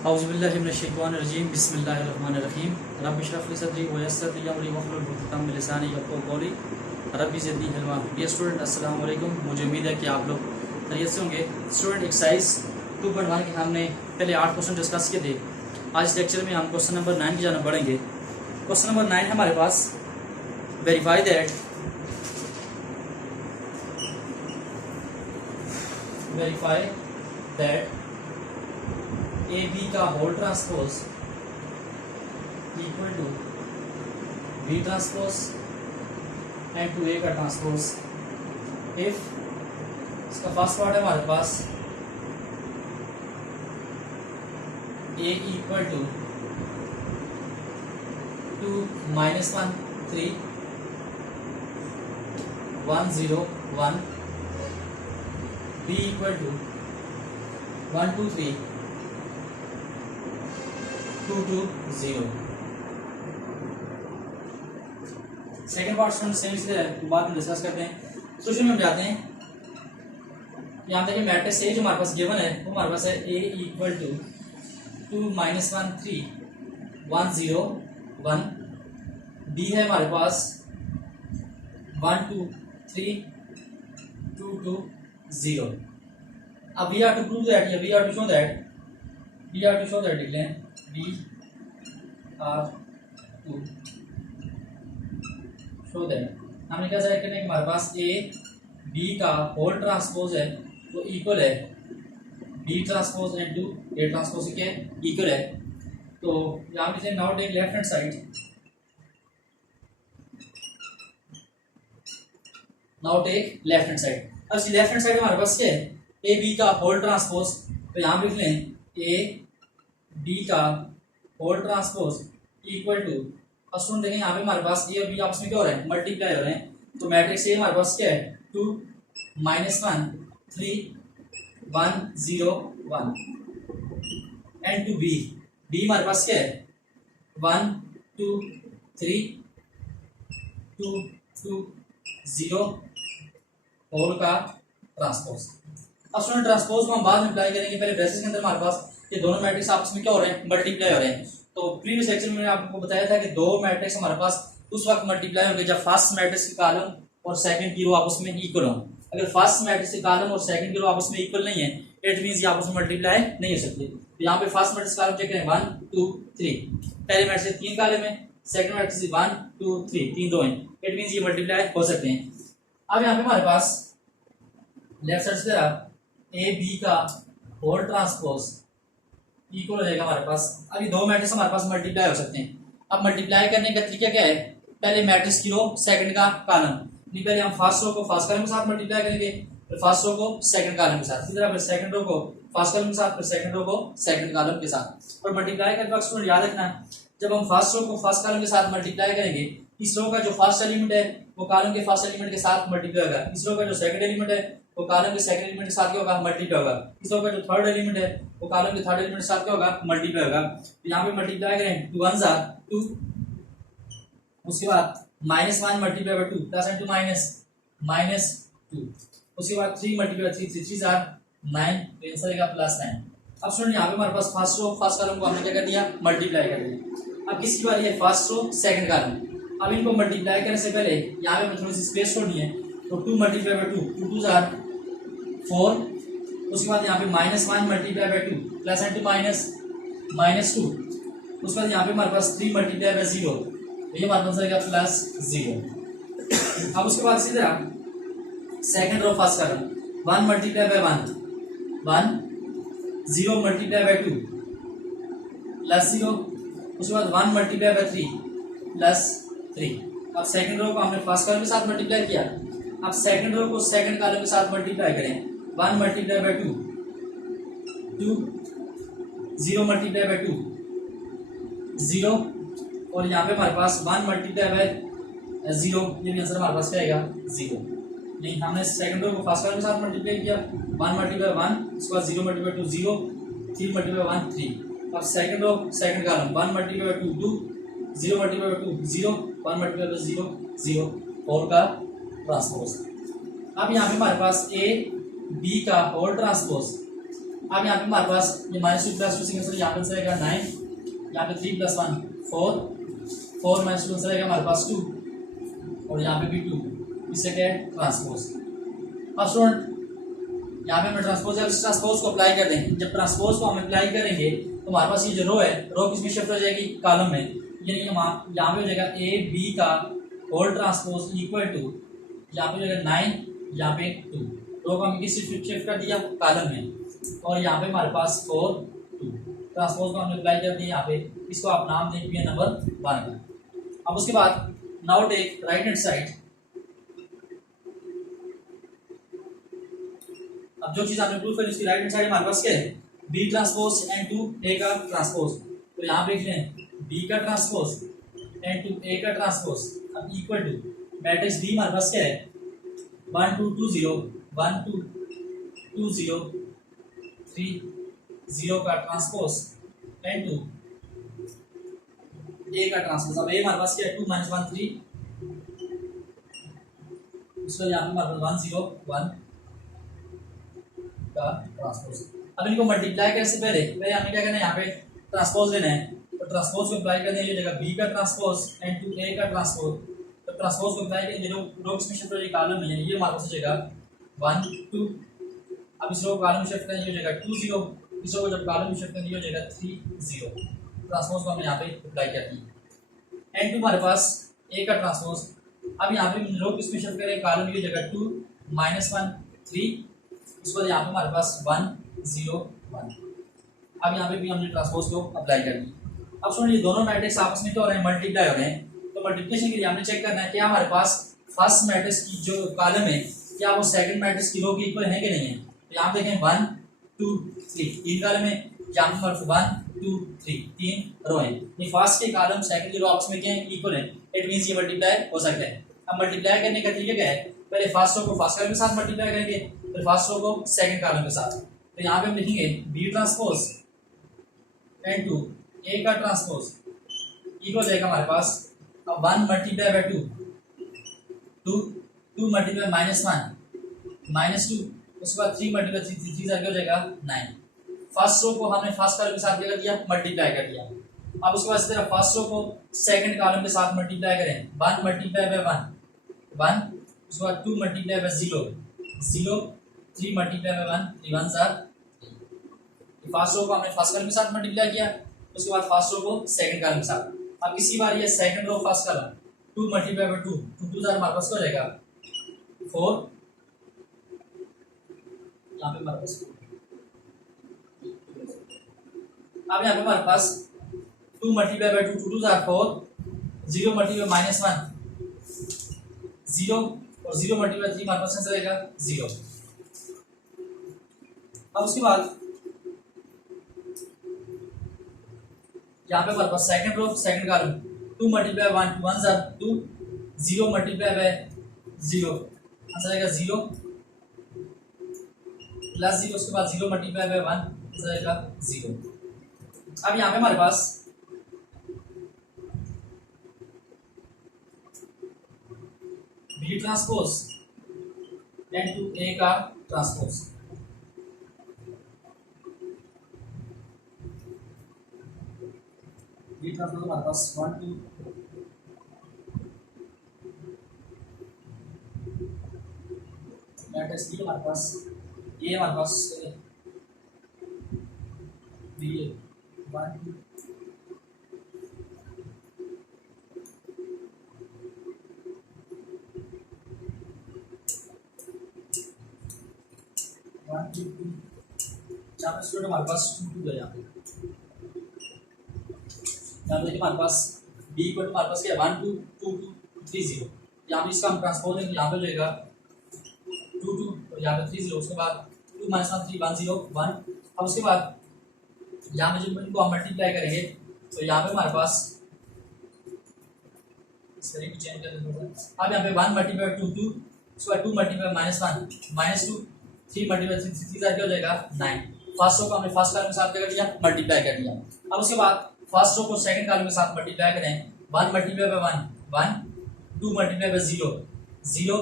औज़ुबिल्लाहिमिनश्शैतानिर्रजीम बिस्मिल्लाहिर्रहमानिर्रहीम रब्बि इश्रह ली सदरी व यस्सिर ली अमरी वहलुल उक़दतम मिन लिसानी यफ़क़हू क़ौली रब्बि ज़िदनी इल्मा। डियर स्टूडेंट, अस्सलाम वालेकुम। मुझे उम्मीद है कि आप लोग खैरियत से होंगे। स्टूडेंट, एक्सरसाइज 2.1 के हमने पहले 8 क्वेश्चन डिस्कस किए थे। आज इस लेक्चर में हम क्वेश्चन नंबर 9 की जानिब बढ़ेंगे। क्वेश्चन नंबर 9 है हमारे पास, वेरीफाई दैट ए बी का whole transpose equal to B transpose and to A का ट्रांसपोज इफ इसका फर्स्ट पार्ट है हमारे पास A equal to 2 -1 3 1 0 1 B equal to 1 2 3 2 2 0। Second part same इसलिए बाद में डिस्कस करते हैं। सोल्यूशन में हम जाते हैं। यहाँ देखिए मैट्रिक्स ए जो हमारे पास गिवन है वो हमारे पास है ए इक्वल टू 2 -1 3 1 0 1। बी है हमारे पास 1 2 3 2 2 0। अब we are to prove that, या we are to show that लिख लें, we are to show that हमने क्या साइड करने के हमारे पास ए बी का होल ट्रांसपोज है वो इक्वल है B transpose and to A transpose के इक्वल है। तो यहाँ पे now take left hand side, अब इस लेफ्ट हैंड साइड हमारे पास क्या है, ए बी का होल ट्रांसपोज। तो यहाँ पे लिख लें ए बी का होल ट्रांसपोज इक्वल टू, अब सुन देखें यहाँ पे हमारे पास ए और बी आपस में क्या हो रहा है, मल्टीप्लाई हो रहे हैं। तो मैट्रिक्स ए हमारे पास क्या है 2 -1 3 1 0 1 एंड टू बी हमारे पास क्या है 1 2 3 2 2 0 होल का ट्रांसपोज। अब सुनो ट्रांसपोज को हम बाद में अप्लाई करेंगे, पहले ब्रेसेस के अंदर हमारे पास ये दोनों मैट्रिक्स आपस में क्या हो रहे हैं, मल्टीप्लाई हो रहे हैं। तो प्रीवियस लेक्चर में मैंने आपको बताया था कि दो मैट्रिक्स हमारे पास उस वक्त मल्टीप्लाई होंगे जब फर्स्ट मैट्रिक्स के कॉलम और सेकंड की रो आपस में इक्वल हो। अगर फर्स्ट मैट्रिक्स के कॉलम और सेकंड की रो आपस में इक्वल नहीं है, इट मींस ये आपस में मल्टीप्लाई नहीं हो सकते। तो यहाँ पे फर्स्ट मैट्रिक्स कॉलम चेक करें 1 2 3, पहले मैट्रिक्स 3 कॉलम है, सेकंड मैट्रिक्स 1 2 3 3 2 है, इट मींस ये मल्टीप्लाई हो सकते हैं। अब यहाँ पे हमारे पास लेफ्ट साइड से ए बी का होल ट्रांसपोज इक्वल हो जाएगा हमारे पास। अभी दो मैट्रिक्स हमारे पास मल्टीप्लाई हो सकते हैं। अब मल्टीप्लाई करने का तरीका क्या है, पहले मैट्रिक्स की रो सेकंड का कॉलम, नहीं पहले हम फर्स्ट रो को फर्स्ट कॉलम के साथ मल्टीप्लाई करेंगे, फिर फर्स्ट रो को सेकंड कॉलम के साथ, फिर सेकंड रो को फर्स्ट कॉलम के साथ, फिर सेकंड रो को सेकंड कॉलम के साथ। और मल्टीप्लाई करते वक्त स्टूडेंट याद रखना, जब हम फर्स्ट रो को फर्स्ट कॉलम के साथ मल्टीप्लाई करेंगे, इस रो का जो फर्स्ट एलिमेंट है वो कॉलम के फर्स्ट एलिमेंट के साथ मल्टीप्लाई होगा, इस रो का जो सेकंड एलिमेंट है वो कॉलम के सेकंड एलिमेंट के साथ क्या होगा, मल्टीप्लाई होगा, इस रो का जो थर्ड एलिमेंट है वो कॉलम के थर्ड एलिमेंट के साथ क्या होगा, मल्टीप्लाई होगा। तो यहाँ पे मल्टीप्लाई करें 2 1 2, उसके बाद -1 मल्टीप्लाई बाय 2 प्लस एंड 2 -2, उसके बाद 3 मल्टीप्लाई 3 3 9, तो आंसर आएगा +9। अब सुनिए यहाँ पे हमारे पास फर्स्ट रो फर्स्ट कॉलम को हमने क्या कर दिया, मल्टीप्लाई कर दिया। अब किसकी बारी है, फर्स्ट रो सेकंड कॉलम। अब इनको मल्टीप्लाई करने से पहले यहाँ पे थोड़ी सी स्पेस छोड़नी है, तो 2 मल्टीप्लाई बाय 2 2 2 4, उसके बाद यहाँ पे -1 मल्टीप्लाई बाय 2 प्लस एंड 2 -2, उसके बाद यहाँ पे हमारे पास 3 मल्टीप्लाई बाय 0, तो ये हमारे पास आएगा +0। अब उसके बाद सीधा second row first column 1 multiply by 1 0 multiply by 2 +0, उसके बाद 1 मल्टीप्लाई बाय 3 +3। अब सेकंड रो को हमने फर्स्ट कॉलम के साथ मल्टीप्लाई किया, अब सेकंड रो को सेकंड कॉलम के साथ मल्टीप्लाई करें, 1 मल्टीप्लाई बाय 2 2 0 मल्टीप्लाई बाय 2 0, और यहाँ पे हमारे पास 1 मल्टीप्लाई बाय 0, ये भी आंसर हमारे पास क्या आएगा 0। नहीं, हमने सेकंड रो को फर्स्ट कॉलम के साथ मल्टीप्लाई किया, 1 मल्टीप्लाई 1, उसके बाद 0 मल्टीप्लाई 2 0, 3 मल्टीप्लाई 1 3। अब second row second column 1 multiply by 2 2, 0 multiply by 2 0, 1 multiply by 0 0, whole का ट्रांसपोज। अब यहाँ पे हमारे पास ए बी का होल ट्रांसपोज अब यहाँ पे हमारे पास ये -2 + 2 सिंगल यहाँ पे रहेगा 9, यहाँ पे 3 + 1 4, 4 - 2 रहेगा हमारे पास 2 और यहाँ पे भी 2, इससे क्या है ट्रांसपोज। अब स्टूडेंट यहाँ पे हमें ट्रांसपोज को अप्लाई कर देंगे। जब ट्रांसपोज को हम अप्लाई करेंगे तो हमारे पास ये जो रो है, रो किस में शिफ्ट हो जाएगी, कॉलम में, यानी कि यहाँ पे हो जाएगा ए बी का होल ट्रांसपोज इक्वल टू यहाँ पे हो जाएगा 9, यहाँ पे 2, रो को हमने किस शिफ्ट कर दिया, कॉलम में, और यहाँ पे हमारे पास 4 2, ट्रांसपोज को हमने अप्लाई कर दिया यहाँ पे, इसको आप नाम दें पी नंबर 1 का। अब उसके बाद now take right hand side. अब जो चीज आपने प्रूफ करी उसकी राइट हैंड साइड हमारे पास क्या है, B transpose and to A का ट्रांसपोज। तो यहाँ पे लिख लें बी का ट्रांसपोज एंड टू ए का ट्रांसपोज। अब इक्वल टू मैट्रिक्स बी हमारे पास क्या है 1 2 2 0 1 2 2 0 3 0 का ट्रांसपोज एंड टू ए का ट्रांसपोज। अब ए हमारे पास क्या है 2 - 1 3, इसको यहाँ पे हमारे पास 1 0 1 का ट्रांसपोज। अब इनको मल्टीप्लाई करने से पहले हमें क्या करना है, यहाँ पे ट्रांसपोज लेना है। तो ट्रांसपोज को अप्लाई करने के लिए जगह बी का ट्रांसपोज एंड टू ए का ट्रांसपोज। तो ट्रांसपोज को अप्लाई करेंगे, रो किसमें शिफ्ट हो जाएगी, कॉलम में, यानी ये हमारे पास हो जाएगा 1 2। अब इस रो को कॉलम में शिफ्ट करने हो जाएगा 2 0, इस रो को जब कॉलम में शिफ्ट करने हो जाएगा 3 0। ट्रांसपोज को हमने यहाँ पे अप्लाई कर दी। एंड टू हमारे पास ए का ट्रांसपोज। अब यहाँ पे रो किसमें शिफ्ट करें, कॉलम की जगह 2 -1 3, इसको यहाँ पे हमारे पास 1 0 1। अब यहाँ पे भी हमने ट्रांसपोज को अप्लाई कर दी। अब सुनिए ये दोनों मैट्रिक्स आपस में क्या हो रहे हैं, मल्टीप्लाई हो रहे हैं। तो मल्टीप्लिकेशन के लिए हमने चेक करना है क्या हमारे पास फर्स्ट मैट्रिक्स की जो कॉलम है क्या वो सेकंड मैट्रिक्स की रो के इक्वल है कि नहीं है। तो यहाँ देखें 1 2 3 तीन कॉलम है, यहाँ पे हमारे 1 2 3 3 रो है। ये फर्स्ट के कॉलम सेकंड की रो आपस में क्या है, इक्वल है। इट मींस ये मल्टीप्लाई हो सकता है। अब मल्टीप्लाई करने का तरीका क्या है, पहले फर्स्ट रो को फर्स्ट कॉलम के साथ मल्टीप्लाई करेंगे, फिर फर्स्ट रो को सेकंड कॉलम के साथ। तो यहाँ पे हम लिखेंगे B transpose and to A का ट्रांसपोज इक्वल जाएगा हमारे पास अब 1 मल्टीप्लाई बाय 2 2 2 मल्टीप्लाई -1 -2, उसके बाद 3 मल्टीप्लाई 3 3 हो जाएगा 9। फर्स्ट रो को हमने फर्स्ट कॉलम के साथ क्या दिया, मल्टीप्लाई कर दिया। अब उसके बाद इस तरह फर्स्ट रो को सेकंड कॉलम के साथ मल्टीप्लाई करें, 1 मल्टीप्लाई बाय 1 उसके बाद 2 multiply by 0 0 3 multiply by 1 3 1 4। First row को हमने फर्स्ट कॉलम के साथ मल्टीप्लाई किया, उसके बाद फर्स्ट रो को सेकंड कॉलम के साथ। अब इसी बार ये second row first column 2 multiply by 2 2 2 हमारे पास हो जाएगा 4, यहाँ पे हमारे पास अब यहाँ पे हमारे पास 2 मल्टीप्लाई बाय 2 2 2 4 0 मल्टीप्लाई -1 0 और 0 मल्टीप्लाई 3 हमारे पास रहेगा 0। अब उसके बाद यहाँ पे हमारे पास second row second column 2 multiply 1 2 1 2 0 multiply by 0 answer आएगा 0 प्लस 0, उसके बाद 0 मल्टीप्लाई बाय 1 आंसर आएगा 0। अब यहाँ पे हमारे पास B transpose and to A का ट्रांसपोज। बी ट्रांसपोज हमारे पास 1 2 मैट्रिक्स बी हमारे पास ये हमारे पास बी 1 2 1 2 2 यहाँ पे स्टूडेंट हमारे पास 2 2 है। यहाँ पे देखिए हमारे पास b इक्वल टू हमारे पास क्या 1 2 2 2 3 0। यहाँ पे इसका हम ट्रांसपोज लेंगे, यहाँ पे हो जाएगा 2 2 और यहाँ पे 3 0, उसके बाद 2 - 1 3 1 0 1। अब उसके बाद यहाँ पे जब इनको हम मल्टीप्लाई करेंगे तो यहाँ पे हमारे पास इस तरीके चेंज कर देते हैं। अब यहाँ पे 1 मल्टीप्लाई 2 2, उसके बाद 2 मल्टीप्लाई -1 -2 3 मल्टीप्लाई 3 3 हो जाएगा 9। फर्स्ट रो को हमने फर्स्ट कॉलम के साथ क्या कर दिया, मल्टीप्लाई कर दिया। अब उसके बाद फर्स्ट रो को सेकंड कॉलम के साथ मल्टीप्लाई करें, 1 multiply by 1 1 2 multiply by 0 0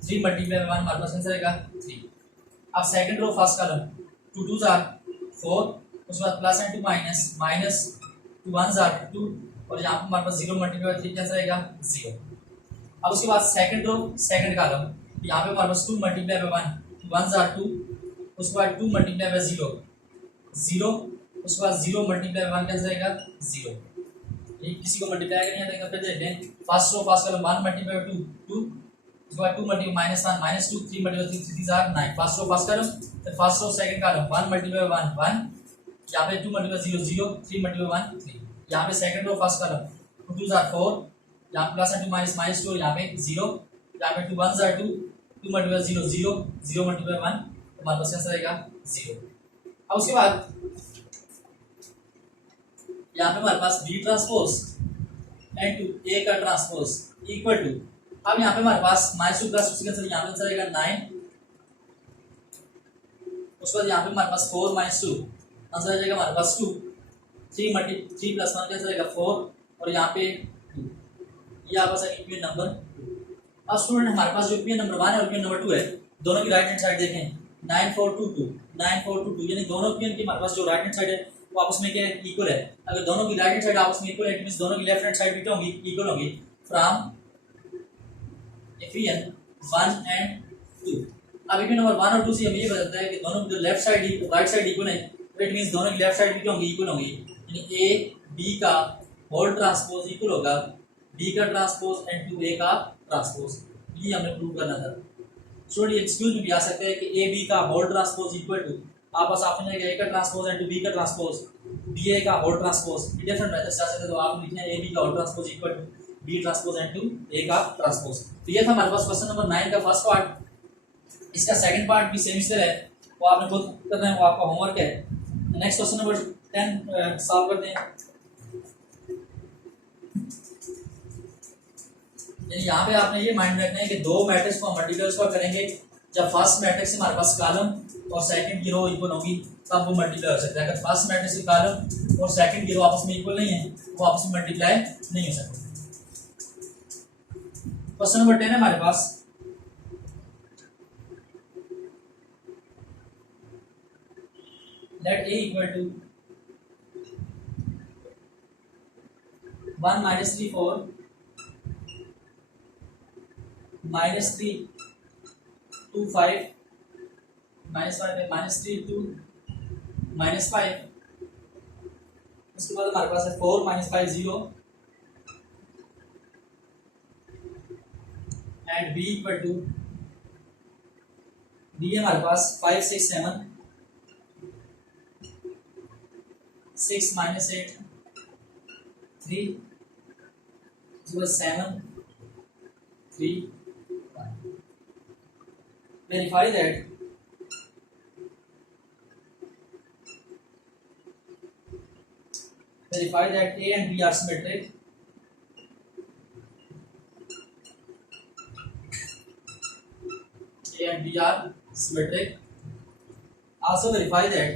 3 multiply by 1 हमारे पास आंसर आएगा 3। अब सेकंड रो फर्स्ट कॉलम 2 2 4 4, उसके बाद plus and two minus, minus two one जार टू, और यहाँ पे हमारे पास 0 मल्टीप्लाई बाय 3 कैंसिल आएगा 0। अब उसके बाद सेकंड रो सेकंड कॉलम, यहाँ पे हमारे पास 2 मल्टीप्लाई बाय 1, 1 जार 2, उसके बाद 2 मल्टीप्लाई बाय 0, 0, उसके बाद 0 मल्टीप्लाई बाय 1 कैंसिल आएगा 0। ये किसी को मल्टीप्लाई नहीं आएगा, फिर देखते हैं first row first column 1 multiply by 2, 2, उसके बाद 2 मल्टीप्लाई माइनस 1 माइनस 2, 3 मल्टीप्लाई 3, 3 जार 9, फर्स्ट रो फर्स्ट कॉलम, फिर first row second column 1 multiply by 1, 1, यहाँ पे 2 मल्टीप्लाई 0, 0, 3 मल्टीप्लाई 1, 3, यहाँ पे सेकंड रो फर्स्ट कॉलम 2 जार 4, यहाँ plus and two minus minus 2, यहाँ पे 0, यहाँ पे 2 1 जार 2, 2 मल्टीप्लाई 0, 0, 0 मल्टीप्लाई 1, हमारे पास आंसर आएगा 0। अब उसके बाद यहाँ पे हमारे पास B transpose and to A का ट्रांसपोज इक्वल टू, अब यहाँ पे हमारे पास माइनस 2 प्लस 2 का आंसर यहाँ पे आंसर आएगा 9, उसके बाद यहाँ पे हमारे पास 4 माइनस 2 आंसर आ जाएगा हमारे पास 2, 3 प्लस 1 कैसे आएगा 4, और यहाँ पे 2, ये आपका पास इक्वेशन नंबर 2। अब स्टूडेंट हमारे पास जो इक्वेशन नंबर 1 और इक्वेशन नंबर 2 है, दोनों की राइट हैंड साइड देखें 9422, 9422, यानी दोनों इक्वेशन की हमारे पास जो राइट हैंड साइड है वो आपस में क्या है, इक्वल है। अगर दोनों की राइट हैंड साइड आपस में इक्वल है, मींस दोनों की लेफ्ट हैंड साइड भी क्या होगी, इक्वल होगी। फ्रॉम इक्वेशन 1 एंड 2, अब इक्वेशन नंबर 1 और 2 से हमें ये बताता है कि दोनों की जो left side right side equal है, इट मींस दोनों की लेफ्ट साइड भी क्या होंगी, इक्वल होंगी, यानी ए बी का होल ट्रांसपोज इक्वल होगा बी का ट्रांसपोज एंड टू ए का ट्रांसपोज, ये हमें प्रूव करना था। स्टूडेंट ये एक्सक्यूज में भी आ सकते हैं कि ए बी का होल ट्रांसपोज इक्वल टू, आपस आपने ए का ट्रांसपोज एंड टू बी का ट्रांसपोज, बी ए का होल ट्रांसपोज, डिफरेंट मेथड से आ सकते हैं। तो आप लिखना है ए बी का whole transpose equal to B transpose and to A का ट्रांसपोज। तो ये था हमारे पास क्वेश्चन नंबर 9 का फर्स्ट पार्ट। इसका सेकंड पार्ट भी सेम इधर है, वो आपने खुद करना है, वो आपका होमवर्क है। नेक्स्ट क्वेश्चन नंबर 10 सॉल्व करते हैं। यहाँ पे आपने ये माइंड रखना है कि दो मैट्रिक्स को हम मल्टीप्लाई उसका करेंगे, जब फर्स्ट मैट्रिक्स से हमारे पास कॉलम और सेकंड की रो इक्वल होगी तब वो मल्टीप्लाई हो सकता है। अगर फर्स्ट मैट्रिक्स की कॉलम और सेकंड की रो आपस में इक्वल नहीं है, वो आपस में मल्टीप्लाई नहीं हो सकते। क्वेश्चन नंबर 10 है हमारे पास, let a equal to 1 minus 3 4 minus 3 2 5 minus 5 है, माइनस 3 2 माइनस 5, उसके बाद हमारे पास है 4 minus 5 0 and b equal to, b है हमारे पास 5 6 7 6 minus 8 3 7 3 1। Verify that A and B are symmetric. A and B are symmetric. Also verify that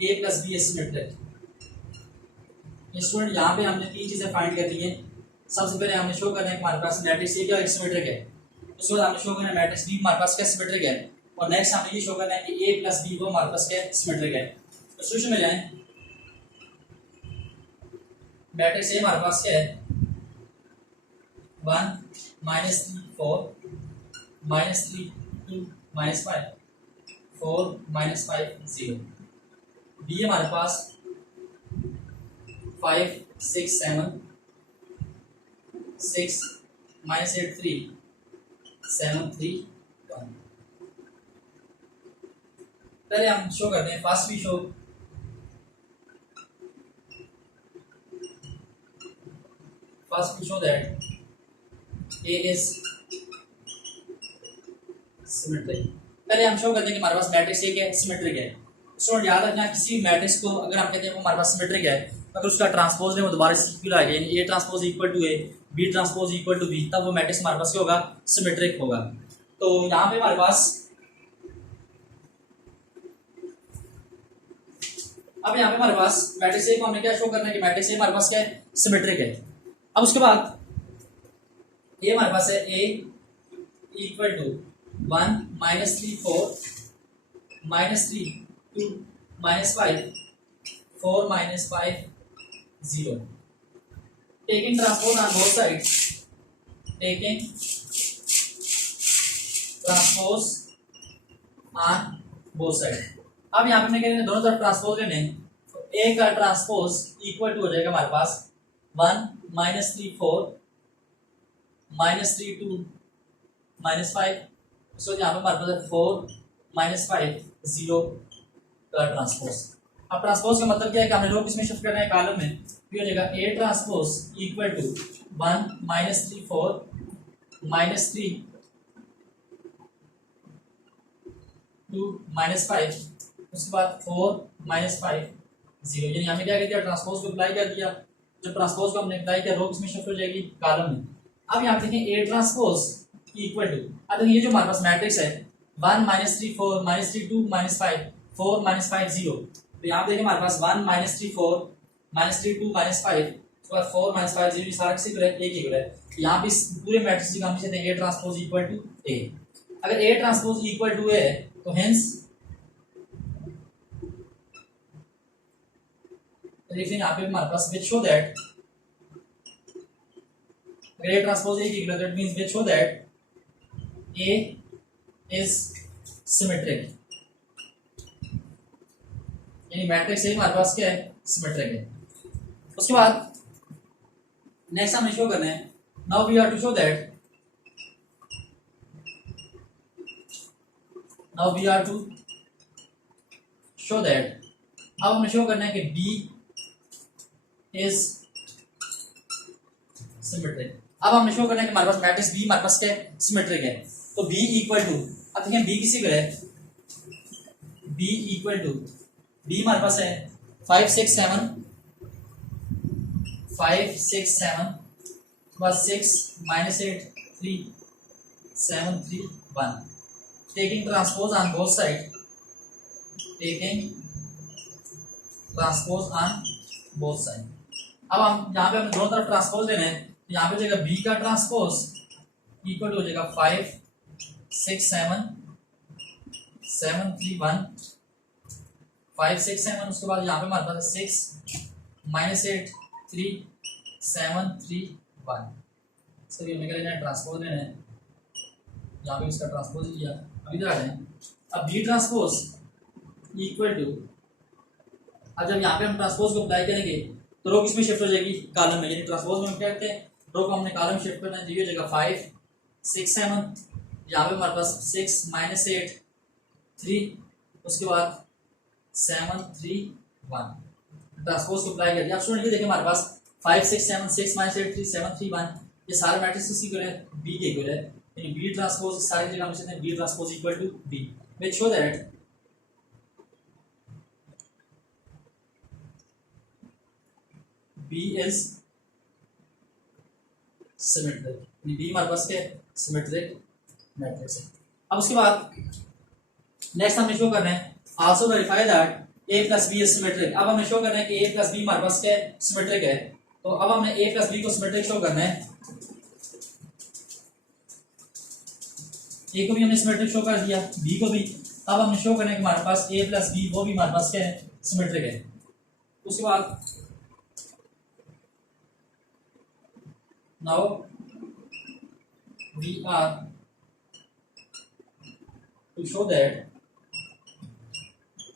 A plus B is symmetric. Student यहाँ पे हमने तीन चीजें फाइंड कर ली हैं। सबसे पहले हमने शो करना है कि हमारे पास मैट्रिक्स ए क्या सिमेट्रिक है, उसके बाद हमने शो करना है मैट्रिक्स बी हमारे पास क्या सिमेट्रिक है, और नेक्स्ट हमने ये शो करना है कि ए प्लस बी को हमारे पास क्या सिमेट्रिक है। तो सोल्यूशन में जाएं, मैट्रिक्स ए हमारे पास क्या है 1 minus 3 4 minus 3 2 minus 5 4 minus 5 0। B हमारे पास 5 6 7 6 minus 8 3 7 3 1। पहले हम शो करते हैं फर्स्ट भी show, that A is symmetric। पहले हम शो करते हैं कि हमारे पास मैट्रिक्स A क्या है, सिमेट्रिक है। स्टूडेंट याद रखना किसी मैट्रिक्स को अगर हम कहते हैं वो हमारे पास सिमेट्रिक है, अगर उसका ट्रांसपोज है वो दोबारा इक्वल आएगा, यानी A transpose equal to A B transpose equal to B, तब वो मैट्रिक्स हमारे पास क्या होगा, सिमेट्रिक होगा। तो यहाँ पे हमारे पास अब यहाँ पे हमारे पास मैट्रिक्स ए को हमने क्या शो करना है कि मैट्रिक्स ए हमारे पास क्या है, सिमेट्रिक है। अब उसके बाद ये हमारे पास है ए equal to 1 -3 4 -3 2 -5 4 -5 0. Taking transpose on both sides, taking transpose on both side. अब यहाँ पे मैं कह दोनों तरफ ट्रांसपोज लेने, तो ए का ट्रांसपोज इक्वल टू हो जाएगा हमारे पास 1 -3 4 -3 2 -5, सो यहाँ पे हमारे पास 4 -5 0 का ट्रांसपोज। अब ट्रांसपोज का मतलब क्या है कि हमने रो किसमें शिफ्ट करना है, कॉलम में। ये हो जाएगा ए ट्रांसपोज इक्वल टू 1 -3 4 -3 2 -5, उसके बाद 4 -5 0। यानी हमें क्या किया, ट्रांसपोज को अप्लाई कर दिया। जब ट्रांसपोज को हमने अप्लाई किया, रो किसमें शिफ्ट हो जाएगी, कॉलम में। अब यहाँ पे देखें ए ट्रांसपोज इक्वल टू, अब देखिए ये जो हमारे पास मैट्रिक्स है 1 -3 4 -3 2 -5 4 -5 0, तो यहाँ पे देखें हमारे पास 1 -3 4 -3 2 -5 उसके बाद 4 -5 0, सारा किसी को है, एक ही को है। यहाँ पे इस पूरे मैट्रिक्स की हम लिखते हैं ए ट्रांसपोज इक्वल टू ए। अगर ए ट्रांसपोज इक्वल टू ए तो हेंस देखिए यहाँ पे हमारे पास विच शो दैट, अगर A transpose A equal that means which show that A is symmetric, यानी मैट्रिक्स ए हमारे पास क्या है, सिमेट्रिक है। उसके बाद नेक्स्ट हमें शो करना है, now we are to show that, now we are to show that, अब हमें शो करना है कि B is symmetric। अब हमें शो करना है कि हमारे पास मैट्रिक्स B हमारे पास क्या है, सिमेट्रिक है। तो B इक्वल टू, अब देखिए B किसी को है, B इक्वल टू, B हमारे पास है 5 6 7 5 6 7 बस 6 -8 3 7 3 1। Taking transpose on both sides, taking transpose on both sides। अब हम यहाँ पे हम दोनों तरफ ट्रांसपोज लेने हैं, तो यहाँ पे हो जाएगा B का ट्रांसपोज इक्वल टू हो जाएगा 5 6 7 7 3 1 5 6 7, उसके बाद यहाँ पे हमारे पास 6 -8 3 7 3 1। सभी हमें क्या लेना है, ट्रांसपोज लेना है। यहाँ पे इसका ट्रांसपोज लिया, अब इधर आ जाए। अब बी ट्रांसपोज इक्वल टू, अब जब यहाँ पे हम ट्रांसपोज को अप्लाई करेंगे तो रो किसमें शिफ्ट हो जाएगी, कॉलम में। यानी ट्रांसपोज में हम क्या करते हैं, रो को हमने कॉलम शिफ्ट करना है, तो ये हो जाएगा 5 6 7, यहाँ पे हमारे पास 6 -8 3, उसके बाद 7 3 1। ट्रांसपोज को अप्लाई कर दिया। अब स्टूडेंट ये देखिए हमारे पास 5 6 7 6 -8 3 7 3 1, ये सारे मैट्रिक्स किसी को है, बी के इक्वल है। यानी बी ट्रांसपोज सारी जगह हम लिखते हैं B transpose equal to B, which show that B is symmetric. यानी बी हमारे पास क्या है, सिमेट्रिक मैट्रिक्स है। अब उसके बाद नेक्स्ट हमें शो करना है, also verify that a plus B is symmetric. अब हमें शो करना है कि a प्लस बी हमारे पास क्या है, सिमेट्रिक है। तो अब हमने a प्लस बी को सिमेट्रिक शो करना है, ए को भी हमने सिमेट्रिक शो कर दिया, बी को भी। अब हमने शो करना है कि हमारे पास ए प्लस बी वो भी हमारे पास क्या है, सिमेट्रिक है। उसके बाद now we are to show that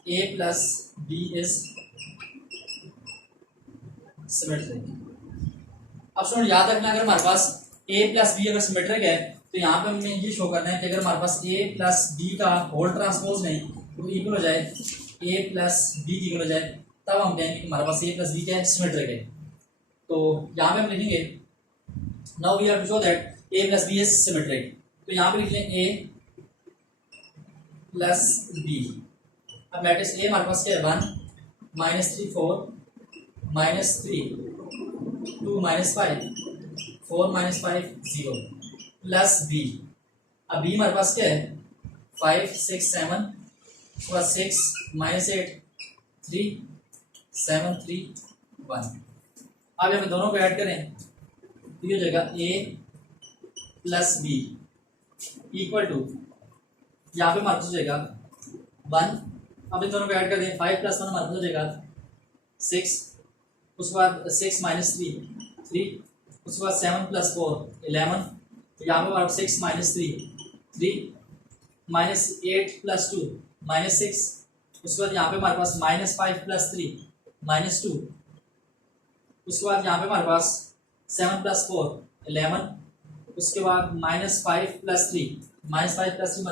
A plus B is symmetric. अब स्टूडेंट याद रखना, अगर हमारे पास ए प्लस बी अगर सिमेट्रिक है तो यहाँ पे हमें ये शो करना है कि अगर हमारे पास ए प्लस बी का होल ट्रांसपोज नहीं तो इक्वल हो जाए ए प्लस बी इक्वल हो जाए, तब हम कहेंगे कि हमारे पास ए प्लस बी क्या है, सिमेट्रिक है। तो यहाँ पे हम लिखेंगे now we have to show that A plus B is symmetric. तो यहाँ पे लिख लें ए प्लस बी। अब मैट्रिक्स ए हमारे पास क्या है, 1 -3 4 -3 2 -5 4 -5 0 प्लस बी। अब बी हमारे पास क्या है, 5 6 7 उसके बाद 6 -8 3 7 3 1। अब जब दोनों को ऐड करें तो ये हो जाएगा ए प्लस बी इक्वल टू, यहाँ पे हमारे पास हो जाएगा 1। अब इन दोनों को ऐड कर दें, 5 प्लस 1 हमारे पास हो जाएगा 6, उसके बाद 6 माइनस 3, उसके बाद 7 प्लस 4 11, तो यहाँ पे हमारे 6 माइनस 3 माइनस 8 प्लस 2 माइनस 6, उसके बाद यहाँ पे हमारे पास -5 प्लस 3 -2, उसके बाद यहाँ पे हमारे पास 7 प्लस 4 11, उसके बाद -5 प्लस 3 हमारे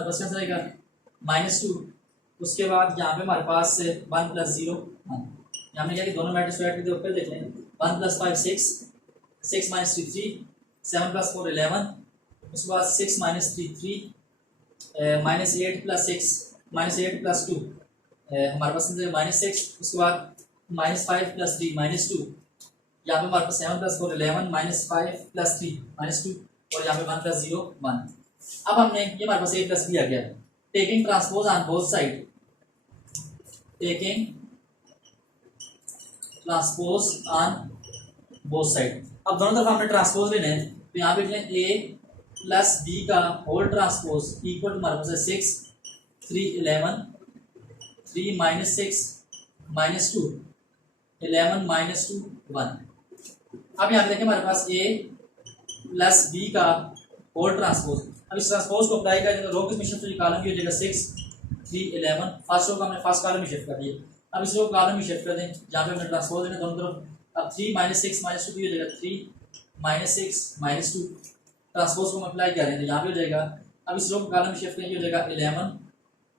पास कैसे रहेगा -2, उसके बाद यहाँ पे हमारे पास 1 प्लस 0 1। हमने क्या कि दोनों मैट्रिक्स को ऐड करके ऊपर देख लें, 1 प्लस 5 6 माइनस 3 3, 7 प्लस 4 11, उसके बाद 6 माइनस 3 3, -8 प्लस 6 -8 प्लस 2 हमारे पास -6, उसके बाद -5 प्लस 3 -2, यहाँ पे हमारे पास 7 प्लस 4 11, -5 प्लस 3 -2, और यहाँ पे 1 प्लस 0 1। अब हमने ये हमारे पास a प्लस बी आ गया, taking transpose on both side, taking transpose on both side. अब दोनों तरफ हमने ट्रांसपोज लेना है, तो यहाँ पे लिखें a प्लस बी का होल ट्रांसपोज इक्वल टू हमारे पास है 6 3 11, 3 माइनस 6 -2 11 -2 1। अब यहाँ पे देखें हमारे पास a प्लस बी का होल ट्रांसपोज। अब इस ट्रांसपोज को अप्लाई करें तो रो किस में शिफ्ट होगी, कॉलम की हो जाएगा 6 3 11, फर्स्ट रो को हमने फर्स्ट कॉलम में शिफ्ट कर दिया। अब इस रो कॉलम में शिफ्ट कर दें जहाँ पे हमने ट्रांसपोज देना दोनों तरफ। अब 3 -6 -2 भी हो जाएगा 3 -6 -2, ट्रांसपोज को हम अप्लाई करें तो यहाँ पे हो जाएगा। अब इस रो को कॉलम में शिफ्ट करेंगे हो जाएगा 11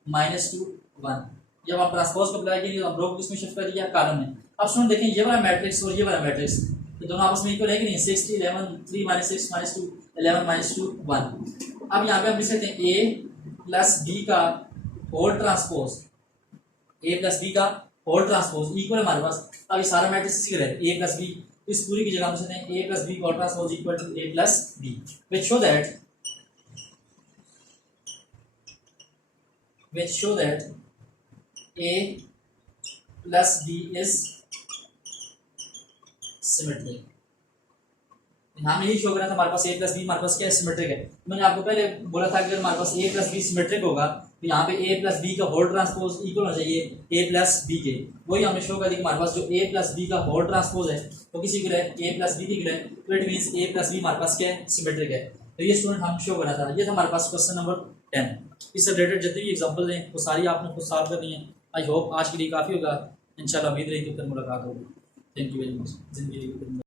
-2 1। जब आप ट्रांसपोज को अप्लाई करेंगे तो हम रो को किसमें शिफ्ट कर दिया, कॉलम में। अब सुन देखें ये वाला मैट्रिक्स और ये वाला मैट्रिक्स तो दोनों आपस में इक्वल है कि नहीं, 6 3 11, 3 -6 -2 11 -2 1। अब यहाँ पे हम लिख सकते हैं a प्लस बी का whole transpose, a plus B का होल ट्रांसपोज इक्वल हमारे पास। अब ये सारा मैट्रिक्स इसी का है a प्लस बी, इस पूरी की जगह हम लिखते हैं a प्लस बी का whole transpose equal to a plus B, which show that a plus b is symmetric. हमने यही शो करा था हमारे पास a प्लस बी हमारे पास क्या सिमेट्रिक है। मैंने आपको पहले बोला था कि अगर हमारे पास a प्लस बी सिमेट्रिक होगा तो यहाँ पे a प्लस बी का होल ट्रांसपोज इक्वल होना चाहिए a प्लस बी के। वही हमने शो कर दी कि हमारे पास जो a प्लस बी का होल ट्रांसपोज है वो किसी की है, a प्लस बी की है, तो it means a plus B हमारे पास क्या है, सिमेट्रिक है। तो ये स्टूडेंट हम शो करा था। ये था हमारे पास क्वेश्चन नंबर 10। इससे रिलेटेड जितनी भी एग्जाम्पल हैं वो सारी आपने खुद सॉल्व करनी है। आई होप आज के लिए काफ़ी होगा, इंशाल्लाह उम्मीद रही कि फिर मुलाकात होगी। Thank you very much. जिंदगी